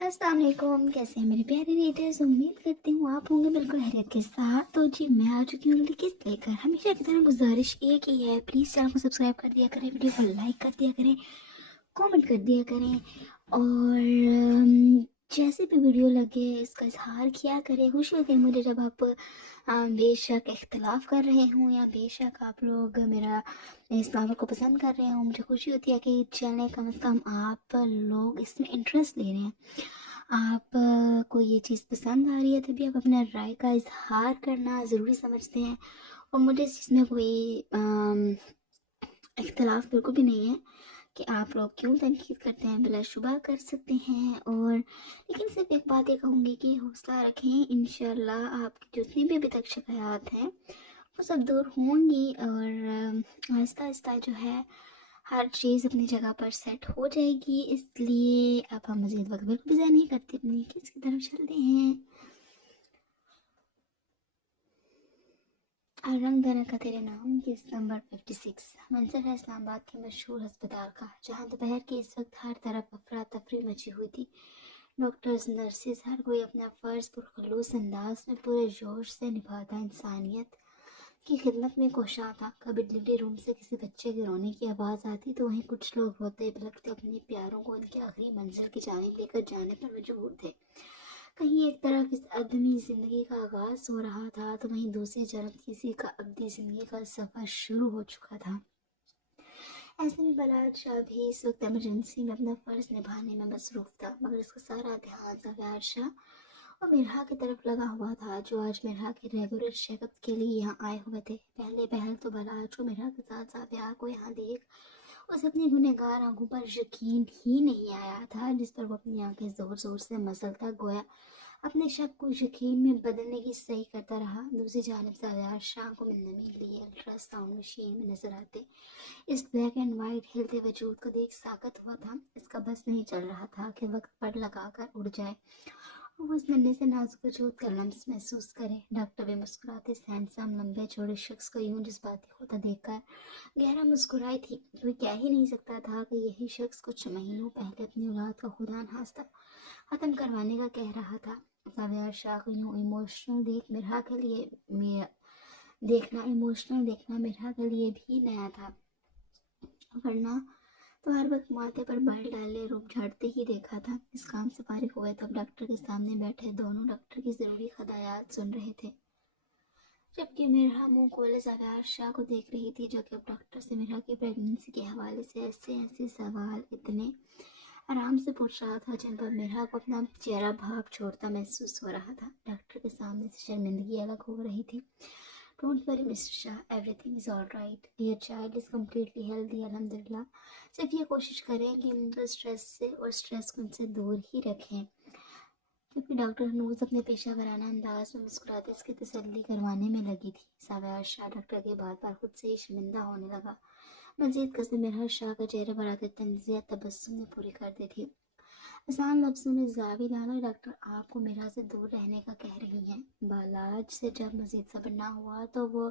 अस्सलाम वालेकुम। कैसे हैं मेरे प्यारे रीडर्स? उम्मीद करती हूँ आप होंगे बिल्कुल खैरियत के साथ। तो जी मैं आ चुकी हूँ लिखित लेकर। हमेशा की तरह गुजारिश एक ही है, प्लीज़ चैनल को सब्सक्राइब कर दिया करें, वीडियो को लाइक कर दिया करें, कमेंट कर दिया करें और जैसे भी वीडियो लगे इसका इजहार किया करें। खुशी होती है मुझे जब आप बेशक इख्तलाफ कर रहे हों या बेशक आप लोग मेरा इस नावल को पसंद कर रहे हों। मुझे खुशी होती है कि चैनल कम से कम आप लोग इसमें इंटरेस्ट ले रहे हैं। आप को ये चीज़ पसंद आ रही है तभी आप अपना राय का इजहार करना ज़रूरी समझते हैं और मुझे इस चीज़ में कोई इख्तलाफ बिल्कुल भी नहीं है कि आप लोग क्यों तनकीद करते हैं, बिलाशुबा कर सकते हैं। और लेकिन सिर्फ एक बात ये कहूँगी कि हौसला रखें, इंशाल्लाह आपकी जितनी भी अभी तक शिकायत हैं वो सब दूर होंगी और आहिस्ता आहिस्ता जो है हर चीज़ अपनी जगह पर सेट हो जाएगी। इसलिए अब हम मज़ीद वक्त बिल्कुल ज़ाया नहीं करते, अपनी किस की तरफ चलते हैं। रंग धरा का तेरे नाम केस नंबर 56 मंजर है इस्लामाबाद के मशहूर अस्पताल का, जहां दोपहर के इस वक्त हर तरफ अफरा तफरी मची हुई थी। डॉक्टर्स, नर्सेज, हर कोई अपना फ़र्ज पुरखलूस अंदाज में पूरे जोश से निभाता इंसानियत की खिदमत में कोशां था। कभी डिलीवरी रूम से किसी बच्चे के रोने की आवाज़ आती तो वहीं कुछ लोग रोते बिलखते अपने प्यारों को उनकी आखिरी मंजिल की जानिब लेकर जाने पर मजबूर थे। कहीं एक तरफ इस अदमी ज़िंदगी का आगाज़ हो रहा था तो वहीं दूसरी तरफ किसी का अब्दी ज़िंदगी का सफ़र शुरू हो चुका था। ऐसे में बलाट शाह भी इस वक्त इमरजेंसी में अपना फ़र्ज निभाने में मसरूफ़ था, मगर इसका सारा ध्यान ज़ावियार शाह और मिरहा की तरफ लगा हुआ था, जो आज मिरहा के रेगुलर चेकअप के लिए यहाँ आए हुए थे। पहले पहल तो बलाट को मिरहा के साथ ज़ावियार को यहाँ देख उसे अपनी गुनहगार आंखों पर यकीन ही नहीं आया था, जिस पर वो अपनी आंखें ज़ोर ज़ोर से मसलता गोया अपने शक को यकीन में बदलने की सही करता रहा। दूसरी जानिब ज़ावियार शाह को नमी लिए अल्ट्रासाउंड मशीन में नजर आते इस ब्लैक एंड वाइट हिलते वजूद को देख साकत हुआ था। इसका बस नहीं चल रहा था कि वक्त पर लगाकर उड़ जाए और वो उस नन्हे से नाजुक वजूद का लम्स महसूस करे। डॉक्टर भी मुस्कुराते इस हैंडसम लंबे चौड़े शख्स को यूं जज्बाती होता देखकर गहरा मुस्कुराई थी। कोई कह ही नहीं सकता था कि यही शख्स कुछ महीनों पहले अपनी औलाद का खुदा नास्ता खत्म करवाने का कह रहा था। ज़ावियार शाह को यूं इमोशनल देखना मिरहा के लिए भी नया था, वरना तो हर वक्त माथे पर बाल डाले रूप झाड़ते ही देखा था। इस काम से फारिग हुए तब डॉक्टर के सामने बैठे दोनों डॉक्टर की जरूरी हदायत सुन रहे थे, जबकि मिरहा मुंह खोले ज़ावियार शाह को देख रही थी, जो कि अब डॉक्टर से मिरहा की प्रेगनेंसी के हवाले से ऐसे ऐसे सवाल इतने आराम से पूछ रहा था जिन पर मिरहा को अपना चेहरा भाप छोड़ता महसूस हो रहा था। डॉक्टर के सामने से शर्मिंदगी अलग हो रही थी। Don't worry mister Shah, everything is all right, your child is completely healthy अल्हम्दुलिल्लाह। सिर्फ ये कोशिश करें कि उनको स्ट्रेस से और स्ट्रेस को उनसे दूर ही रखें। क्योंकि डॉक्टर हनूज अपने पेशा वराना अंदाज में मुस्कुराते इसकी तसल्ली करवाने में लगी थी। ज़ावियार शाह डॉक्टर के बात पर खुद से ही शर्मिंदा होने लगा। मजीद कसम मिरहा शाह का चेहरे पर आकर तंजिया तबस्सुम ने पूरी कर दी थी। आसान लफ्ज़ों में जावी लाना डॉक्टर आपको मिरहा से दूर रहने का कह रही हैं। बालाज से जब मजीद सब्र ना हुआ तो वो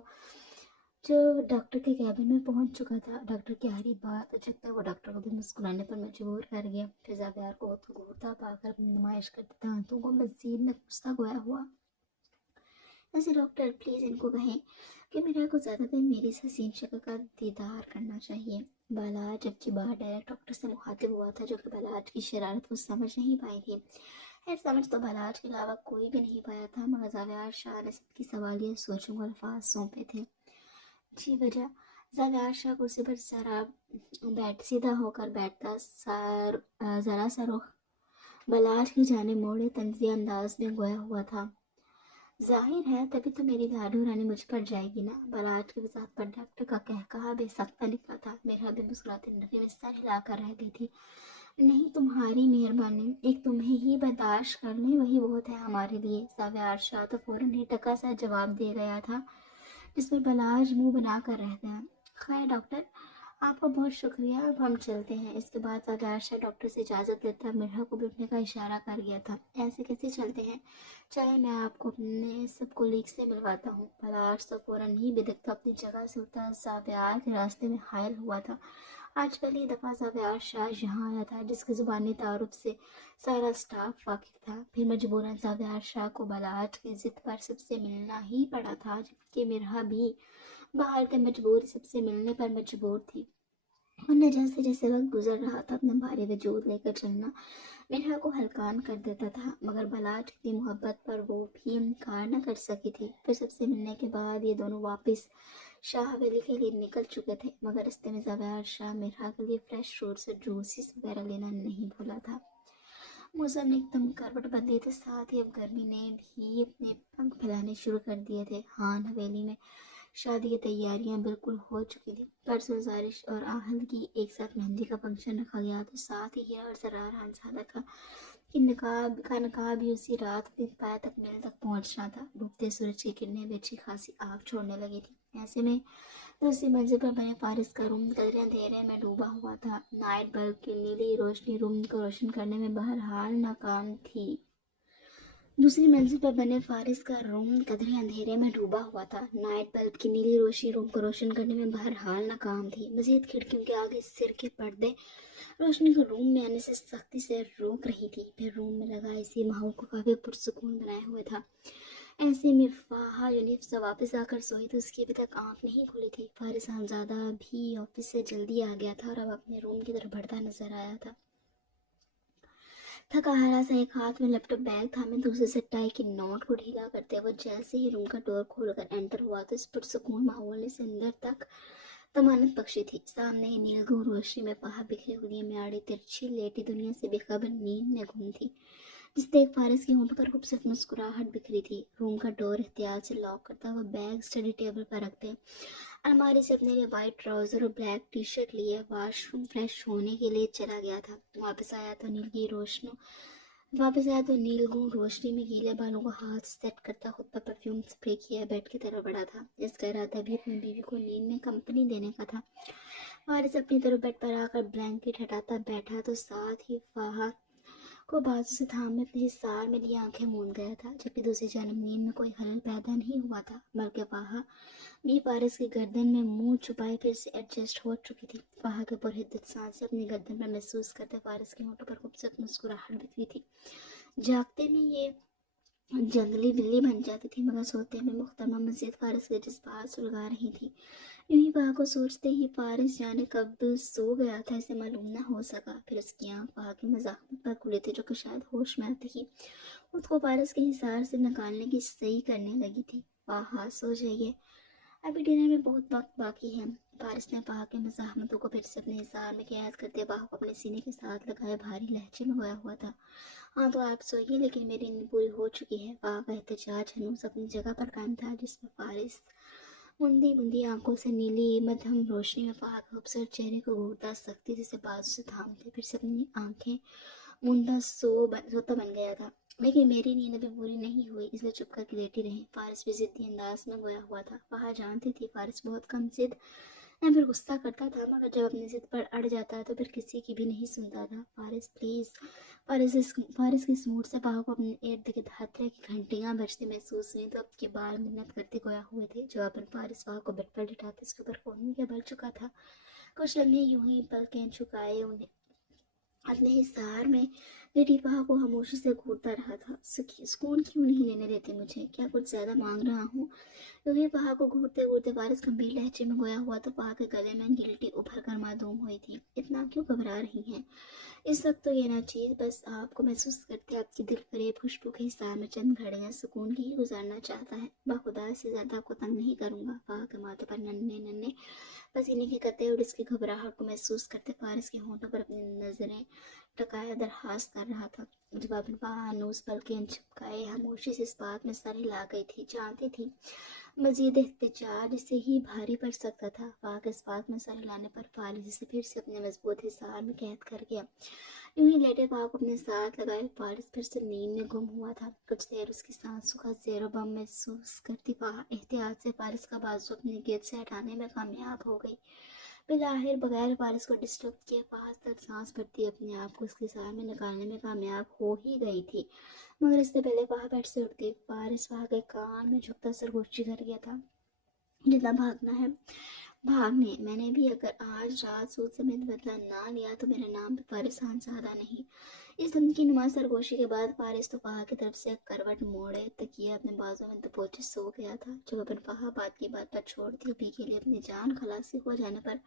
जो डॉक्टर के कैबिन में पहुंच चुका था, डॉक्टर की हरी बात अचकता वो डॉक्टर को भी मुस्कुराने पर मजबूर कर गया। फिर ज़ावियार को खुद को घूरता पाकर अपनी नुमाइश करते दांतों को मजीद नकुस्ता गोया हुआ। ऐसे डॉक्टर प्लीज़ इनको कहें कि मेरा को ज़्यादा देर मेरी इस हसीन शक्ल का दीदार करना चाहिए। बालाज जब की बार डायरेक्ट डॉक्टर से मुखातिब हुआ था, जो कि बालाज की शरारत को समझ नहीं पाई थी। खैर समझ तो बालाज के अलावा कोई भी नहीं पाया था, मगर ज़ावियार शाह ने सबकी सवालिया सोचों को अल्फाज सौंपे थे। जी वजह ज़ावियार शाह कुर्सी पर सीधा होकर बैठता ज़रा सा रुख बालाज की जानिब मोड़े तंजिया अंदाज में गोया हुआ था। जाहिर है तभी तो मेरी लाडू रानी मुझ पर जाएगी ना। बालाज की वजाहत पर डॉक्टर का कहकहा बेसख्ता निकला था। मेरा भी मुस्कुराते नफी में सर हिलाकर रह गई थी। नहीं, तुम्हारी मेहरबानी, एक तुम्हें ही बर्दाश्त कर लें वही बहुत है हमारे लिए। ज़ावियार शाह तो फौरन ही टका सा जवाब दे गया था, जिस पर बालाज मुंह बना कर रह गया। खैर डॉक्टर, आपका बहुत शुक्रिया, अब हम चलते हैं। इसके बाद ज़ावियार शाह डॉक्टर से इजाज़त लेता मिरहा को भी उठने का इशारा कर गया था। ऐसे कैसे चलते हैं, चले मैं आपको अपने सब कोलीग से मिलवाता हूँ। बालाज तो फौरन ही बेधक्का अपनी जगह से उठा ज़ावियार के रास्ते में हायल हुआ था। آج پہلی دفعہ زاویار شاہ یہاں آیا تھا، جس کے زبانی تعارف سے سارا اسٹاف واقف تھا۔ پھر مجبوراً زاویار شاہ کو بلاٹ کی ضد پر سب سے ملنا ہی پڑا تھا، جبکہ مرحا بھی بحالت مجبوری سب سے ملنے پر مجبور تھی، ورنہ جیسے جیسے وقت گزر رہا تھا اپنا بھاری وجود لے کر چلنا مرحا کو ہلکان کر دیتا تھا، مگر بلاٹ کی محبت پر وہ بھی انکار نہ کر سکی تھی۔ پھر سب سے ملنے کے بعد یہ دونوں واپس شاہ حویلی کے لیے نکل چکے تھے، مگر راستے میں زاویار شاہ مرحا کے لیے فریش فروٹس اور جوسز وغیرہ لینا نہیں بھولا تھا۔ موسم نے ایک دم کروٹ بدلی تھی، ساتھ ہی اب گرمی نے بھی اپنے پنکھ پھیلانے شروع کر دیے تھے۔ خان حویلی میں شادی کی تیاریاں بالکل ہو چکی تھیں۔ پرسوں زارش اور آہل کی ایک ساتھ مہندی کا فنکشن رکھا گیا تو ساتھ ہی ہیرا اور سرار خانزادہ کا نکاح بھی اسی رات دن پائے تک میل تک پہنچنا تھا۔ ڈوبتے سورج کی کرنیں بھی اچھی خاصی آگ چھوڑنے لگی تھی۔ ایسے میں دوسری منزل پر بنے فارس کا روم قدرے اندھیرے میں ڈوبا ہوا تھا۔ نائٹ بلب کی نیلی روشنی روم کو روشن کرنے میں بہرحال ناکام تھی۔ دوسری منزل پر بنے فارس کا روم قدرے اندھیرے میں ڈوبا ہوا تھا۔ نائٹ بلب کی نیلی روشنی روم کو روشن کرنے میں بہرحال ناکام تھی۔ مزید کھڑکیوں کے آگے سر کے پردے روشنی کو روم میں آنے سے سختی سے روک رہی تھی۔ پھر روم میں لگا اسی ماحول کو کافی پرسکون بنائے ہوئے تھا۔ ایسے میں فاہا یونیف سے واپس آ کر سوئی تو اس کی ابھی تک آنکھ نہیں کھلی تھی۔ فارس خانزادہ بھی آفس سے جلدی آ گیا تھا اور اب اپنے روم کی طرف بڑھتا نظر آیا تھا۔ تھکا ہارا سا ایک ہاتھ میں لیپ ٹاپ بیگ تھامے دوسرے سے ٹائی کی نوٹ کو ڈھیلا کرتے ہوئے جیسے ہی روم کا ڈور کھول کر انٹر ہوا تو اس پرسکون ماحول نے اسے اندر تک طمانت بخشی تھی۔ سامنے ہی نیلگوں روشنی میں فاہا بکھری انگلیاں میں آڑی ترچھی لیٹی دنیا سے بے خبر نیند میں گم تھی، جس دیکھ فارس کے ہونٹوں پر خوبصورت مسکراہٹ بکھری تھی۔ روم کا ڈور احتیاط سے لاک کرتا ہوا بیگ اسٹڈی ٹیبل پر رکھتے الماری سے اپنے لیے وائٹ ٹراؤزر اور بلیک ٹی شرٹ لیے واش روم فریش ہونے کے لیے چلا گیا تھا۔ واپس آیا تو نیلگوں روشنی میں گیلے بالوں کو ہاتھ سیٹ کرتا خود پر پرفیوم اسپرے کیا بیڈ کی طرف بڑھا تھا۔ اس کا ارادہ بھی اپنی بیوی کو نیند میں کمپنی دینے کا تھا۔ فارس اپنی طرف بیڈ پر آ کر بلینکٹ ہٹاتا بیٹھا تو ساتھ ہی فاہا کو بازو سے تھامے اپنے حصار میں لیے آنکھیں موند گیا تھا، جبکہ دوسری جانب نیند میں کوئی خلل پیدا نہیں ہوا تھا، بلکہ فاہا بھی فارس کی گردن میں منہ چھپائے پھر سے ایڈجسٹ ہو چکی تھی۔ فاہا کے پرہدت سانسیں اپنی گردن پر محسوس کرتے فارس کے ہونٹوں پر خوبصورت مسکراہٹ بکھری تھی۔ جاگتے میں یہ جنگلی بلی بن جاتی تھی، مگر سوتے میں محترمہ مزید فارس کے جذبات سلگا رہی تھی۔ یوں ہی فاہا کو سوچتے ہی فارس جانے کب سو گیا تھا اسے معلوم نہ ہو سکا۔ پھر اس کی آنکھ فاہا کی مزاحمت پر کھلی تھی، جو کہ شاید ہوش میں آتے ہی خود کو فارس کے حصار سے نکالنے کی صحیح کرنے لگی تھی۔ فاہا سو جائیے، ابھی ڈنر میں بہت وقت باقی ہے۔ فارس نے فاہا کی مزاحمتوں کو پھر سے اپنے حصار میں قید کرتے فاہا کو اپنے سینے کے ساتھ لگائے بھاری لہجے میں گویا ہوا تھا۔ ہاں تو آپ سوئیے، لیکن میری نیند پوری ہو چکی ہے۔ فاہا کا احتجاج ہنوز اپنی جگہ پر قائم تھا، جس پر فارس مندی مندی آنکھوں سے نیلی مدھم روشنی میں فاہا کے خوبصورت چہرے کو گھورتا سختی سے بازو سے تھامتے پھر سے اپنی آنکھیں موندا سوتا بن گیا تھا۔ لیکن میری نیند ابھی پوری نہیں ہوئی، اس لیے چپ کر کے لیٹی رہیں۔ فارس بھی ضدی انداز میں گویا ہوا تھا۔ فاہا جانتی تھی فارس بہت کم ضد یا پھر غصہ کرتا تھا، مگر جب اپنی ضد پر اڑ جاتا تو پھر کسی کی بھی نہیں سنتا تھا۔ فارس پلیز۔ فارس کی اس موڈ سے فاہا کو اپنے ارد گرد ہتھیلی کی گھنٹیاں بجتی محسوس ہوئیں تو اب کے بال منت کرتے گویا ہوئے تھے۔ جواباً فارس فاہا کو بیڈ پر لٹاتے اس کے اوپر فون کیا بل چکا تھا۔ کچھ لمحے یوں ہی پلکیں جھکائے انہیں اپنے حصار میں لیٹی فاہا کو خاموشی سے گھورتا رہا تھا۔ سکون کیوں نہیں لینے دیتے مجھے؟ کیا کچھ زیادہ مانگ رہا ہوں؟ یوں ہی فاہا کو گھورتے گھورتے فارس گمبھیر لہجے میں گویا ہوا تو فاہا کے گلے میں گلٹی ابھر کر معدوم ہوئی تھی۔ اتنا کیوں گھبرا رہی ہیں؟ اس وقت تو یہ نہ چیز، بس آپ کو محسوس کرتے آپ کی دل فریب خوشبو کے حصار میں چند گھڑیاں سکون کی ہی گزارنا چاہتا ہے۔ باخدا اس سے زیادہ آپ کو تنگ نہیں کروں گا۔ فاہا کے ماتھے پر ننھے ننھے پسینے کے قطرے اور اس کی گھبراہٹ کو محسوس کرتے فارس کے ہونٹوں پر اپنی نظریں ٹکائے درخواست کر رہا تھا۔ جواباً فاہا ہنوز پلکیں جھپکائے خاموشی سے اس بات میں سر ہلا گئی تھی، جانتی تھی مزید احتجاج اسے ہی بھاری پڑ سکتا تھا۔ فاہا کے اس بات میں سر ہلانے پر فارس اسے پھر سے اپنے مضبوط حصار میں قید کر گیا۔ یوں ہی لیٹے فاہا کو اپنے ساتھ لگائے فارس پھر سے نیند میں گم ہوا تھا۔ کچھ دیر اس کی سانسوں کا زیر و بم محسوس کرتی فاہا احتیاط سے فارس کا بازو اپنے گرد سے ہٹانے میں کامیاب ہو گئی۔ بالآخر بغیر فارس کو ڈسٹرب کیے فاہا تک سانس بھرتی اپنے آپ کو اس کے حصار میں نکالنے میں کامیاب ہو ہی گئی تھی، مگر اس سے پہلے فاہا بیڈ سے اٹھ گئی۔ فارس فاہا کے کان میں جھکتا سر گوشی کر گیا تھا۔ جتنا بھاگنا ہے भागने। मैंने भी अगर आज रात सूद समेत बदला ना लिया तो मेरा नाम भी फारिस खानज़ादा नहीं। इस धमकी नुमा सरगोशी के बाद फारिस तो फहा की तरफ से करवट मोड़े तकिया अपने बाजू में दबोचे सो गया था। जब अपन फहा बात की बात पर छोड़ती अभी के लिए अपनी जान खलासी हो जाने पर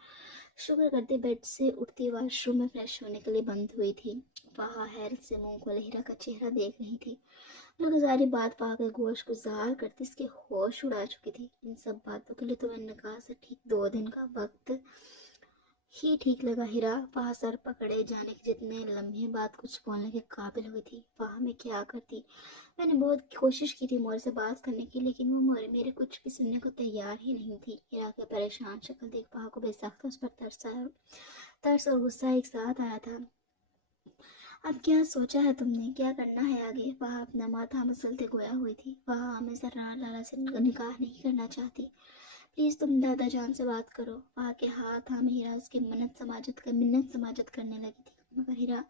शुक्र करती बेड से उठती वॉशरूम में फ्रेश होने के लिए बंद हुई थी। फहा हैरत से मुंह खोले हीरा का चेहरा देख रही थी। जो सारी बात पाकर गोश गुजार करती इसके होश उड़ा चुकी थी। इन सब बातों के लिए तो मैंने कहा से ठीक 2 दिन का वक्त ही ठीक लगा। हीरा वहाँ सर पकड़े जाने के जितने लम्हे बाद कुछ बोलने के काबिल हुई थी। वहाँ मैं क्या करती। मैंने बहुत कोशिश की थी मोर से बात करने की, लेकिन वो मोर मेरे कुछ भी सुनने को तैयार ही नहीं थी। हीरा के परेशान शक्ल देख वहाँ को बेसख्त उस पर तरस और गुस्सा एक साथ आया था। अब क्या सोचा है तुमने, क्या करना है आगे? वह अपना माथा मसलते गोया हुई थी। वह हमें सरनार लाला से निकाह नहीं करना चाहती। प्लीज़ तुम दादा जान से बात करो। वह के हाथ थामे हीरा उसकी मिन्नत समाजत करने लगी थी। मगर हीरा,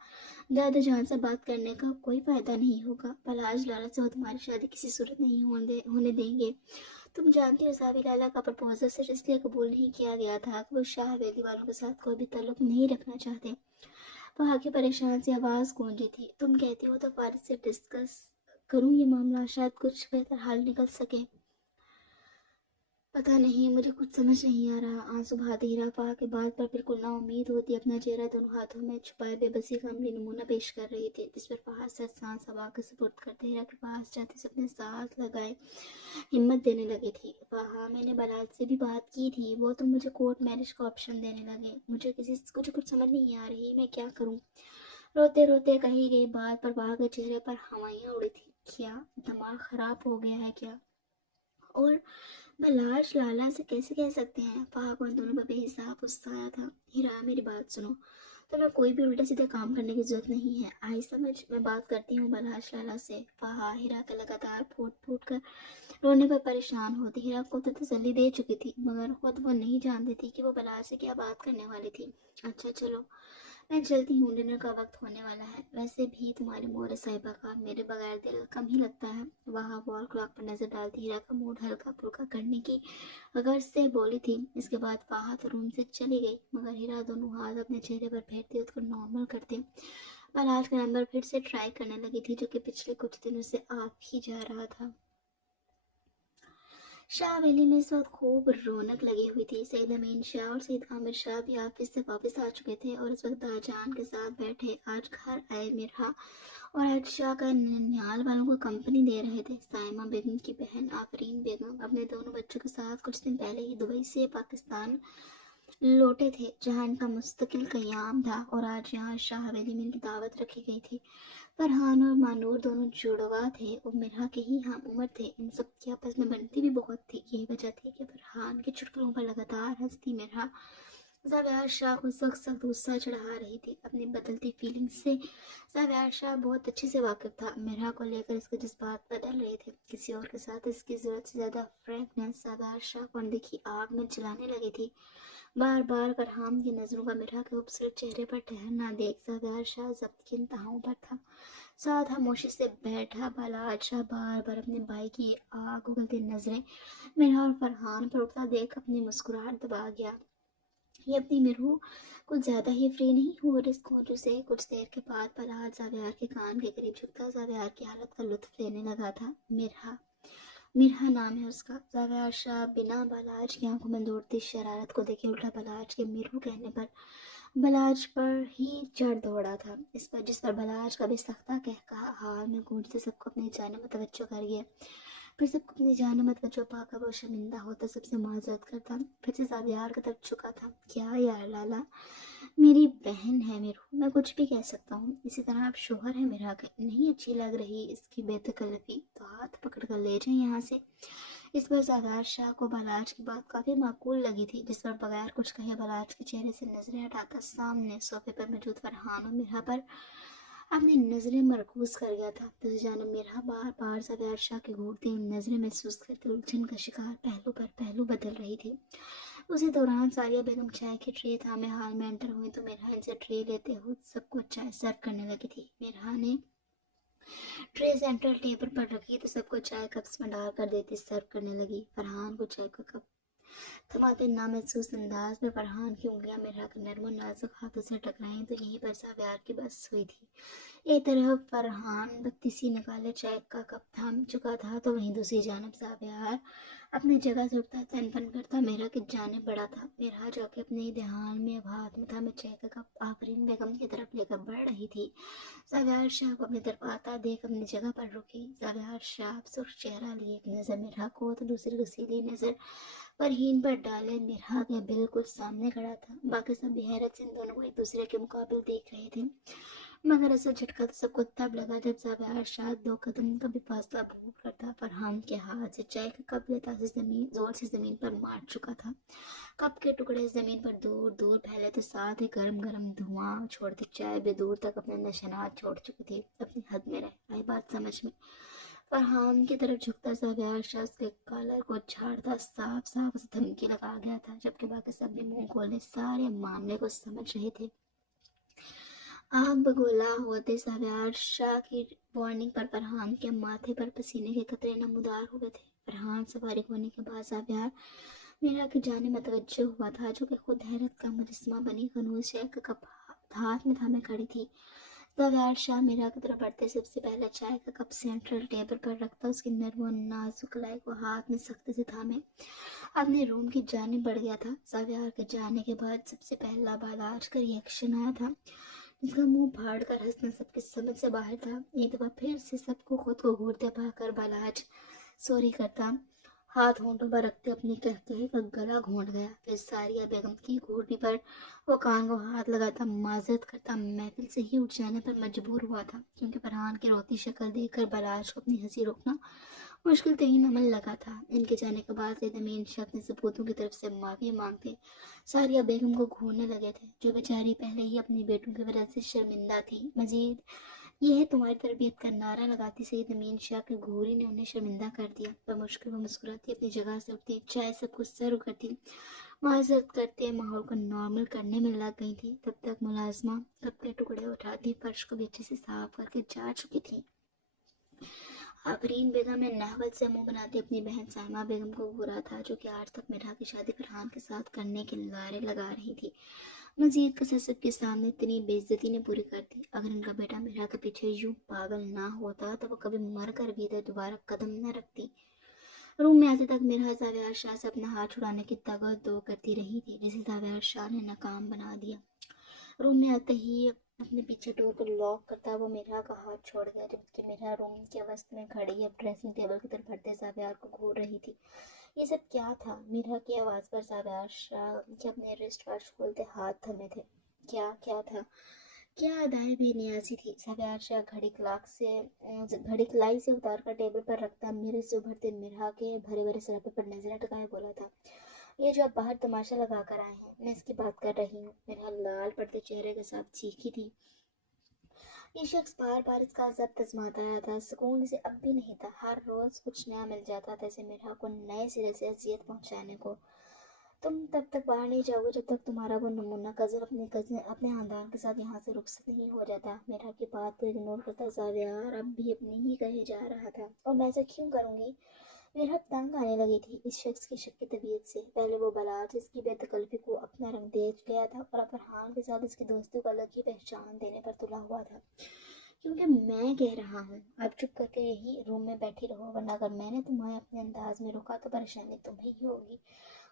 दादा जान से बात करने का कोई फ़ायदा नहीं होगा। पलाज लाला से वो तुम्हारी शादी किसी सूरत नहीं होने देंगे। तुम जानती हो साबी लाला का प्रपोजल सिर्फ इसलिए कबूल नहीं किया गया था कि वो शाह हवेली वालों के साथ कोई भी ताल्लुक नहीं रखना चाहते। वहाँ की परेशान सी आवाज़ गूंजी थी। तुम कहती हो तो फारिस से डिस्कस करूँ ये मामला, शायद कुछ बेहतर हल निकल सके। पता नहीं, मुझे कुछ समझ नहीं आ रहा। आंसू बहाते हीरा फहा के बात पर बिल्कुल ना उम्मीद होती अपना चेहरा दोनों हाथों में छुपाए बेबसी का अमली नमूना पेश कर रही थी, जिस पर फहा सर सांस हवा के सुपुर्द करते हीरा के पास जाते से अपने साथ लगाए हिम्मत देने लगी थी। फहा, मैंने बलाल से भी बात की थी, वो तो मुझे कोर्ट मैरिज का ऑप्शन देने लगे। मुझे कुछ समझ नहीं आ रही, मैं क्या करूँ? रोते रोते कही गई बात पर वहाँ के चेहरे पर हवाइयाँ उड़ी थी। क्या दिमाग खराब हो गया है क्या? और बलाश लाला से कैसे कह सकते हैं? फहा को इन दोनों पर बेहिसाब गुस्सा आया था। हीरा, मेरी बात सुनो। तुम्हें कोई भी उल्टा सीधे काम करने की जरूरत नहीं है। आई समझ, मैं बात करती हूँ बलाश लाला से। फहा हीरा के लगातार फूट फूट कर रोने पर परेशान होती। हीरा को तो तसल्ली दे चुकी थी, मगर खुद वो नहीं जानती थी कि वो बलाश से क्या बात करने वाली थी। अच्छा चलो, मैं चलती हूँ, डिनर का वक्त होने वाला है। वैसे भी तुम्हारी मोर साहिबा का मेरे बगैर दिल कम ही लगता है। वहाँ वॉल क्लॉक पर नजर डालती हीरा का मूड हल्का फुल्का करने की गर्ज से बोली थी। इसके बाद फाहा तो रूम से चली गई, मगर हीरा दोनों हाथ अपने चेहरे पर फेरते उसको नॉर्मल करते बलाज का नंबर फिर से ट्राई करने लगी थी, जो कि पिछले कुछ दिनों से आप ही जा रहा था। शाह वैली में इस वक्त खूब रौनक लगी हुई थी। सईद अमीन शाह और सईद आमिर शाह भी ऑफिस से वापस आ चुके थे और इस वक्त दाजान के साथ बैठे आज घर आए मिर्हा और आज शाह का ननिहाल वालों को कंपनी दे रहे थे। साइमा बेगम की बहन आफरीन बेगम अपने दोनों बच्चों के साथ कुछ दिन पहले ही दुबई से पाकिस्तान लौटे थे, जहां इनका मुस्तकिल क़याम था, और आज यहाँ शाह हवेली में इनकी दावत रखी गई थी। फरहान और मानूर दोनों जुड़वा थे और मिरहा के ही हम उम्र थे। इन सब की आपस में बनती भी बहुत थी। यही वजह थी कि फरहान के चुटकुलों पर लगातार हंसती मिरहा ज़ावियार शाह को सख्त सख्त गुस्सा चढ़ा रही थी अपनी बदलती फीलिंग्स से। ज़ावियार शाह बहुत अच्छे से वाकिफ था मिरहा को लेकर। इसके जज्बात बदल रहे थे। किसी और के साथ इसकी ज़रूरत से ज़्यादा फ्रैंकनेस ज़ावियार शाह को अनदेखी आग में जलाने लगी थी। बार बार फरहान की नज़रों का मिरहा के खूबसूरत चेहरे पर ठहरना देख ज़ावियार शाह ज़ब्त की इंतहाओं पर था। साथ खामोशी से बैठा बलाज शाह बार बार अपने भाई की आग उगलती नजरें मिरहा और फरहान पर उठता देख अपनी मुस्कुराहट दबा गया। ये अपनी मिरहू कुछ ज्यादा ही फ्री नहीं हुई इस खोजों से। कुछ देर के बाद बलाज ज़ावियार के कान के करीब झुकता ज़ावियार की हालत का लुत्फ लेने लगा था। मिरहा मिरहा नाम है उसका। ज़ावियार शाह बिना बलाज की आंखों में दौड़ती शरारत को देखे उल्टा बलाज के मिरहू कहने पर बलाज पर ही चढ़ दौड़ा था। इस पर जिस पर बलाज का बेसख्ता कह कहा हाल में गूंजते सबको अपनी जानिब तवज्जो कर गया। फिर सबको अपनी जानिब तवज्जो पाकर वो शर्मिंदा होता सबसे माजरत करता, फिर से ज़ावियार की तरफ झुका था। क्या यार लाला, मेरी बहन है मेरू, मैं कुछ भी कह सकता हूँ। इसी तरह आप शोहर है मेरा के नहीं अच्छी लग रही इसकी बेतकल्लफी तो हाथ पकड़ कर ले जाए यहाँ से। इस पर ज़ावियार शाह को बलाज की बात काफ़ी माकूल लगी थी, जिस पर बगैर कुछ कहे बलाज के चेहरे से नजरें हटाकर सामने सोफे पर मौजूद फरहान और मिरहा पर अपनी नजरें मरकूज कर गया था। दूसरी जानब मिरहा बार बार ज़ावियार शाह की घूरती नजरें महसूस करके उलझन का शिकार पहलू पर पहलू बदल रही थी। उसी दौरान सारिया बेगम चाय की ट्रे थामे हाल में एंटर हुई तो मिरहा इनसे ट्रे लेते हुए सबको चाय सर्व करने लगी थी। मिरहा ने ट्रे सेंट्रल टेबल पर रखी तो सबको चाय कप्स में डाल कर देती सर्व करने लगी। फरहान को चाय का कप थमाते नामहसूस अंदाज में फरहान की उंगलियां मिरा के नर्म और नाजुक हाथों से टकराईं तो यहीं पर साव्यार की बस हुई थी। एक तरफ फरहान बत्तीसी निकाले चाय का कप थाम चुका था तो वहीं दूसरी जानब साव्यार अपनी जगह से उठता तनपन करता मेरा की जाने पड़ा था। मेरा जाके अपने ध्यान में अब हाथ में था मैं चाय का कप आफरीन बेगम की तरफ लेकर बढ़ रही थी। साव्यार शाह को अपनी तरफ आता देख अपनी जगह पर रुकी। साव्यार शाह सुर्ख चेहरा लिए एक नजर मेरा को तो दूसरी रसीली नजर परहीन पर डाले। मेरा के बिल्कुल सामने खड़ा था। बाकी सब भी हैरत से इन दोनों को एक दूसरे के मुकाबले देख रहे थे, मगर ऐसा झटका तो सबको तब लगा जब साव्यार शाह दो कदम का भी फासला भूल करता फरहान के हाथ से चाय का कप लेता से जोर से जमीन पर मार चुका था। कप के टुकड़े जमीन पर दूर दूर फैले तो साथ ही गर्म गर्म धुआं छोड़ती चाय भी दूर तक अपने निशानात छोड़ चुकी थी। अपनी हद में रह आई बात समझ में। फरहान की तरफ झुकता साव्यार शाह उसके कॉलर को झाड़ता साफ साफ उसे धमकी लगा गया था, जबकि बाकी सब भी मुंह खोले सारे मामले को समझ रहे थे। आग बगोला होते साव्यार शाह की वार्निंग पर फरहान के माथे पर पसीने के कतरे नमूदार हुए थे। फरहान से फारिग होने के बाद साव्यार मीरा की जाने मतवज्जो हुआ था, जो कि खुद हैरत का मुजस्समा बनी कनूज चाय का कप हाथ में थामे खड़ी थी। साव्यार शाह मीरा की तरफ बढ़ते सबसे पहले चाय का कप सेंट्रल टेबल पर रखता उसकी नर्म और नाजुक कलाई को हाथ में सख्ती से थामे अपने रूम की जानिब बढ़ गया था। साव्यार के जाने के बाद सबसे पहला बालाज का रिएक्शन आया था, जिसका मुंह फाड़ कर हंसना सबकी समझ से बाहर था। एक दफा फिर से सबको खुद को घूरते पाकर बालाज सॉरी करता हाथ होंठों पर रखते अपनी कहकही का गला घोंट गया। फिर सारिया बेगम की घूरने पर वो कान को हाथ लगाता माजरत करता महफिल से ही उठ जाने पर मजबूर हुआ था, क्योंकि फरहान की रोती शक्ल देखकर बालाज को अपनी हंसी रोकना मुश्किल तरीन अमल लगा था। इनके जाने के बाद से जमीन शाह अपने सपूतों की तरफ से माफी मांगते सारिया बेगम को घूरने लगे थे, जो बेचारी पहले ही अपनी बेटों की वजह से शर्मिंदा थी। मजीद ये है तुम्हारी तरबियत का नारा लगाती सईद अमीन शाह की घूरी ने उन्हें शर्मिंदा कर दिया। वह मुश्किल में मुस्कुराती अपनी जगह से उठती, चाय सब कुछ सर्व करती, माजरत करते माहौल को नॉर्मल करने में लग गई थी। तब तक मुलाजमा कप के टुकड़े उठाती फर्श को भी अच्छे से साफ करके जा चुकी थी। आफरीन बेगम ने नहवत से मुंह बनाती अपनी बहन साइमा बेगम को घूरा था, जो कि आज तक मिठा की शादी फरहान के साथ करने के लारे लगा रही थी। मजीद कसर सबके सामने इतनी बेइज्जती ने पूरी कर दी। अगर इनका बेटा मिठा के पीछे यूं पागल ना होता तो वो कभी मर कर भी इधर दोबारा कदम न रखती। रूम में आते तक मिठा साव्यार शाह से अपना हाथ छुड़ाने की ताकत दो करती रही थी, जिसे साव्यार शाह ने नाकाम बना दिया। रूम में आते ही अपने पीछे डोर को लॉक करता वो मीरा का हाथ छोड़ गया, जबकि मीरा रूम के वस्त में खड़ी अब ड्रेसिंग टेबल की तरफ बढ़ते साव्यार को घूर रही थी। ये सब क्या था? मीरा की आवाज़ पर साव्यार शाह के अपने रिस्ट वॉच खोलते हाथ थमे थे। क्या क्या था? क्या अदाएं बेनियाजी थी? साव्यार शाह घड़ी कलाई से उतार कर टेबल पर रखता मेरे से उभरते मीरा के भरे भरे सरापे पर नजरें टकाए बोला था, ये जो आप बाहर तमाशा लगा कर आए हैं, मैं इसकी बात कर रही हूँ। मेरा लाल पड़ते चेहरे के साथ चीखी थी। ये शख्स बार बार इसका जब्त आजमाता आया था, सुकून इसे अब भी नहीं था। हर रोज कुछ नया मिल जाता था इसे मीरा को नए सिरे से अजियत पहुंचाने को। तुम तब तक बाहर नहीं जाओगे जब तक तुम्हारा वो नमूना कजन अपने खानदान के साथ यहाँ से रुखसत नहीं हो जाता। मीरा की बात को इग्नोर करता ज़ावियार अब भी अपनी ही कहे जा रहा था, और मैं ऐसा क्यों करूँगी? मेरा तंग आने लगी थी इस शख्स की शक्की तबीयत से। पहले वो बलाज इसकी बेतकल्फी को अपना रंग दे गया था, और अब फरहान के साथ इसकी दोस्ती को अलग ही पहचान देने पर तुला हुआ था। क्योंकि मैं कह रहा हूँ अब चुप करके यही रूम में बैठी रहो, वरना अगर मैंने तुम्हें अपने अंदाज में रोका तो परेशानी तुम्हें ही होगी।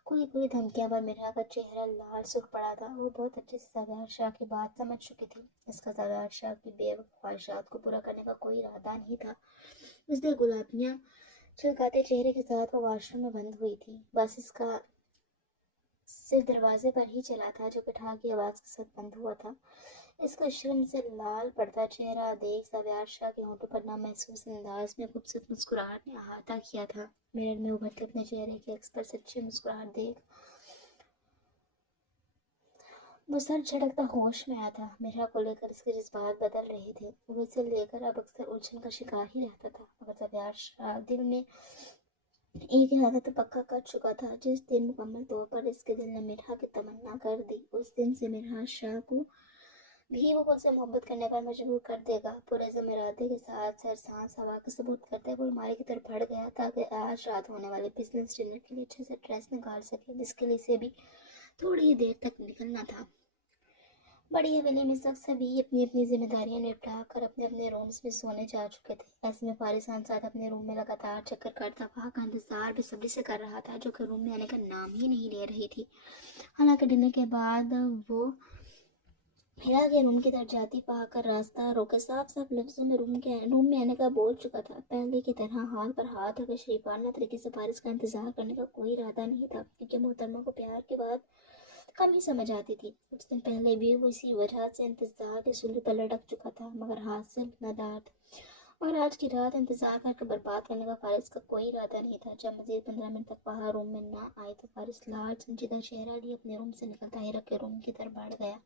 खुली खुली धमकियां पर मेरा का चेहरा लाल सुख पड़ा था। वो बहुत अच्छे से साव्यार शाह की बात समझ चुकी थी। इसका साव्यार शाह की बेवकूफ़ ख्वाहिशात को पूरा करने का कोई इरादा नहीं था, इसलिए गुलाबियाँ छलकाते चेहरे के साथ वो वॉशरूम में बंद हुई थी। बस इसका सिर दरवाजे पर ही चला था, जो कि ठा की आवाज़ के साथ बंद हुआ था। इसका शर्म से लाल पड़ता चेहरा देख साव्यार शाह के होंठों पर नामहसूस अंदाज में खूबसूरत मुस्कुराहट ने अहाता किया था। मिरर में उभरते अपने चेहरे के अक्स पर सच्ची मुस्कुराहट देख वो सर झटकता होश में आया था। मीरा को लेकर इसके जज्बात बदल रहे थे। वो इसे लेकर अब अक्सर उलझन का शिकार ही रहता था। मगर साव्यार शाह दिल में एक इरादा तो पक्का कर चुका था। जिस दिन मुकम्मल तौर पर इसके दिल ने मीरा की तमन्ना कर दी, उस दिन से मीरा शाह को भी वो खुद से मोहब्बत करने पर मजबूर कर देगा। पूरे ज़मीराते के साथ सर सांस हवा का सबूत करते हुए अलमारी की तरफ बढ़ गया ताकि आज रात होने वाले बिजनेस डिनर के लिए अच्छे से ड्रेस निकाल सके, जिसके लिए इसे भी थोड़ी ही देर तक निकलना था। बड़ी हवेली में सभी अपनी अपनी जिम्मेदारियां निपटा कर अपने अपने रूम्स में सोने जा चुके थे। ऐसे में फारिसान साथ अपने रूम में लगातार चक्कर काटता वहाँ का इंतजार बेसब्री से कर रहा था, जो कि रूम में आने का नाम ही नहीं ले रही थी। हालांकि डिनर के बाद वो हिरा के रूम की तरफ जाती पाकर रास्ता रोके साफ साफ लफ्जों में रूम में आने का बोल चुका था। पहले की तरह हाथ पर हाथ रखकर शरीफाना तरीके से फारिस का इंतजार करने का कोई इरादा नहीं था, क्योंकि मोहतरमा को प्यार के बाद कम ही समझ आती थी। कुछ दिन पहले भी वो इसी वजह से इंतजार के सूली पर लटक चुका था, मगर हासिल नदार था। और आज की रात इंतजार करके बर्बाद करने का फारिस का कोई इरादा नहीं था। जब मजीद 15 मिनट तक वहाँ रूम में ना आए तो फारिस लाल संजीदा चेहरा लिए अपने रूम से निकलता हीरा के रूम की तरफ बढ़ गया।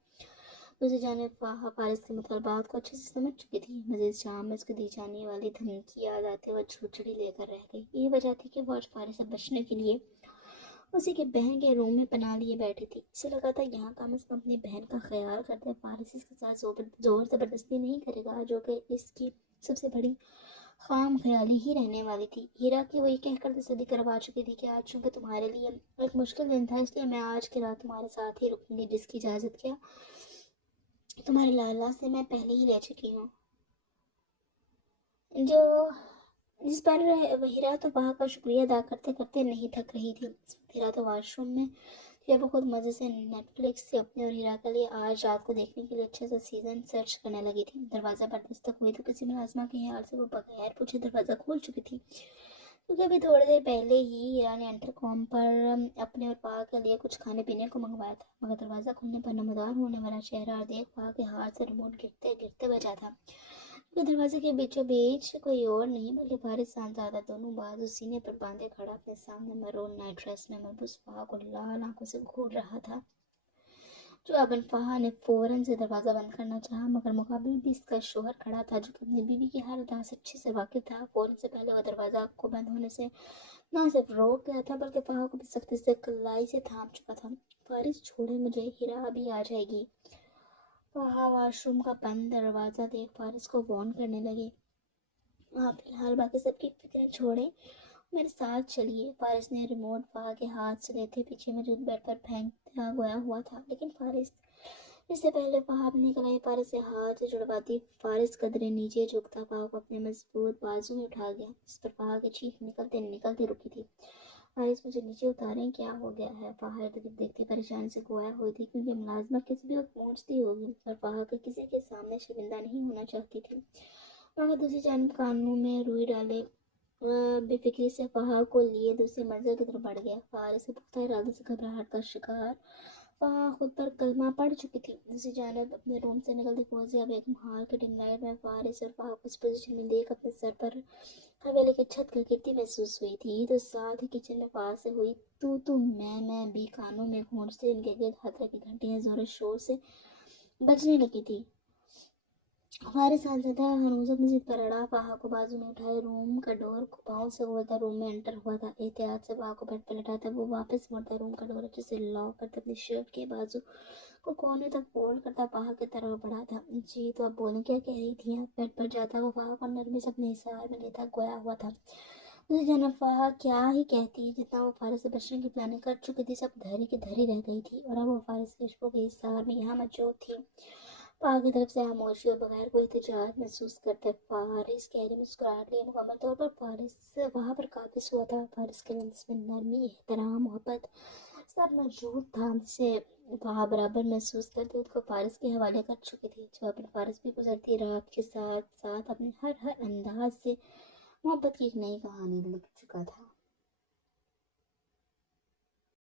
दूसरी जानिब फारिस के मुतालबात को अच्छे से समझ चुकी थी। मजीद शाम में उसको दी जाने वाली धमकी याद आते वह छुड़छुड़ी लेकर रह गई। ये वजह थी कि वो आज फारिस से बचने के लिए उसी के बहन के रूम में पनाह लिए बैठी थी। इसे लगा था यहाँ कम से कम अपनी बहन का ख्याल करते फारिस इसके साथ जोर ज़बरदस्ती नहीं करेगा, जो कि इसकी सबसे बड़ी खाम ख्याली ही रहने वाली थी। हीरा की वो ये कहकर तसल्ली करवा चुकी थी कि आज चूँकि तुम्हारे लिए एक मुश्किल दिन था, इसलिए मैं आज की रात तुम्हारे साथ ही रुकूंगी, जिसकी इजाज़त क्या तुम्हारे लाला से मैं पहले ही ले चुकी हूँ। जिस पर हीरा तो वहाँ का शुक्रिया अदा करते करते नहीं थक रही थी। हीरा तो वॉशरूम में थी। वो खुद मज़े से नेटफ्लिक्स से अपने और हीरा के लिए आज रात को देखने के लिए अच्छे से सीज़न सर्च करने लगी थी। दरवाज़ा पर दस्तक हुई तो किसी मुलाजमा के ख्याल से वो बगैर पूछे दरवाज़ा खोल चुकी थी, क्योंकि अभी थोड़ी देर पहले ही हीरा ने इंटरकॉम पर अपने और पा के लिए कुछ खाने पीने को मंगवाया था। मगर दरवाज़ा खुलने पर नमदार होने वाला चेहरा और देख पा के हाथ से रिमोट गिरते गिरते बजा था, क्योंकि दरवाजे के बीचों बीच कोई और नहीं बल्कि फारिस साहबजादा दोनों बाजू सीने पर बांधे खड़ा अपने सामने मरून नाइट ड्रेस में मलबूस फाहा को लाल आंखों से घूर रहा था। जो अबन फाहा ने फौरन से दरवाज़ा बंद करना चाहा, मगर मुकाबले भी इसका शोहर खड़ा था, जो कि अपनी बीवी की हर अदा से अच्छे से वाकिफ था। फौरन से पहले वह दरवाज़ा को बंद होने से ना सिर्फ रोक गया था, बल्कि फाहा को भी सख्ती से कलाई से थाम चुका था। फारिस छोड़े मुझे, हीरा अभी आ जाएगी। फाहा वॉशरूम का बंद दरवाज़ा देख फारिस को वार्न करने लगी, आप फिलहाल बाकी सबकी फिक्र छोड़ें, मेरे साथ चलिए। फारिस ने रिमोट फाहा के हाथ से लेते पीछे मौजूद बेड पर फेंकता गया हुआ था, लेकिन फारिस इससे पहले फाहा अपनी कलाई फारिस से हाथ से जुड़वाती फारिस कदरे नीचे झुकता फाहा को अपने मजबूत बाजू में उठा गया, जिस पर फाहा की चीख निकलते निकलती रुकी थी। फारिस, मुझे नीचे उतारें, क्या हो गया है? फाहा इर्द गिर्द देखती परेशानी से गोया हुई थी, क्योंकि मुलाजमा किसी भी वक्त पहुंचती होगी और फाहा के किसी के सामने शर्मिंदा नहीं होना चाहती थी। मगर दूसरी जानिब कानों में रुई डाले बेफिक्री से फाहा को लिए दूसरी मंजिल की तरफ बढ़ गया। फारिस के पुख्ता इरादे से घबराहट का शिकार फाहा खुद पर कलमा पड़ चुकी थी। दूसरी जानिब अपने रूम से निकलती फौजिया बेगम हाल के डिम लाइट में फारिस और फाहा को इस पोजीशन में देख अपने सर पर हवेली की छत की गिरती महसूस हुई थी, तो साथ ही किचन में फाहा से हुई तू मैं भी कानों में गूंजते इनके गिर्द हथरा की घंटियां जोर शोर से बजने लगी थी। फारिस साहबजादा हनूज अपनी जिद पर अड़ा फाहा को बाजू में उठाए रूम का डोर पाँव से खोलता रूम में एंटर हुआ था। एहतियात से फाहा को बेड पर लेटाता वो वापस मुड़ता रूम का डोर अच्छे से लॉक करता अपनी शर्ट के बाजू को कोने तक फोल्ड करता फाहा की तरफ बढ़ा था। जी तो अब बोलें, क्या कह रही थी आप? बेड पर जाता वो फाहा को नरमी से अपने हिसाब में लेता गोया हुआ था। उसे जनब फाहा क्या ही कहती, जितना वो फारिस से बचने की प्लानिंग कर चुकी थी सब धरी की धरी रह गई थी, और अब वो फारिस के इश्कों के हिसाब में यहाँ मौजूद थी। फाहा की तरफ से खामोशी और बगैर कोई एहतजाज महसूस करते फारिस गहरी मुस्कुराहट लिए मुकम्मल तौर पर फारिस वहाँ पर काबिज हुआ था। फारिस के लफ्ज़ में नरमी, एहतराम, मोहब्बत सब मौजूद था, जिसे फाहा बराबर महसूस करते उसको फारिस के हवाले कर चुकी थी। जो अपने फारिस भी गुजरती रात के साथ साथ अपने हर अंदाज से मोहब्बत की एक नई कहानी लिख चुका था।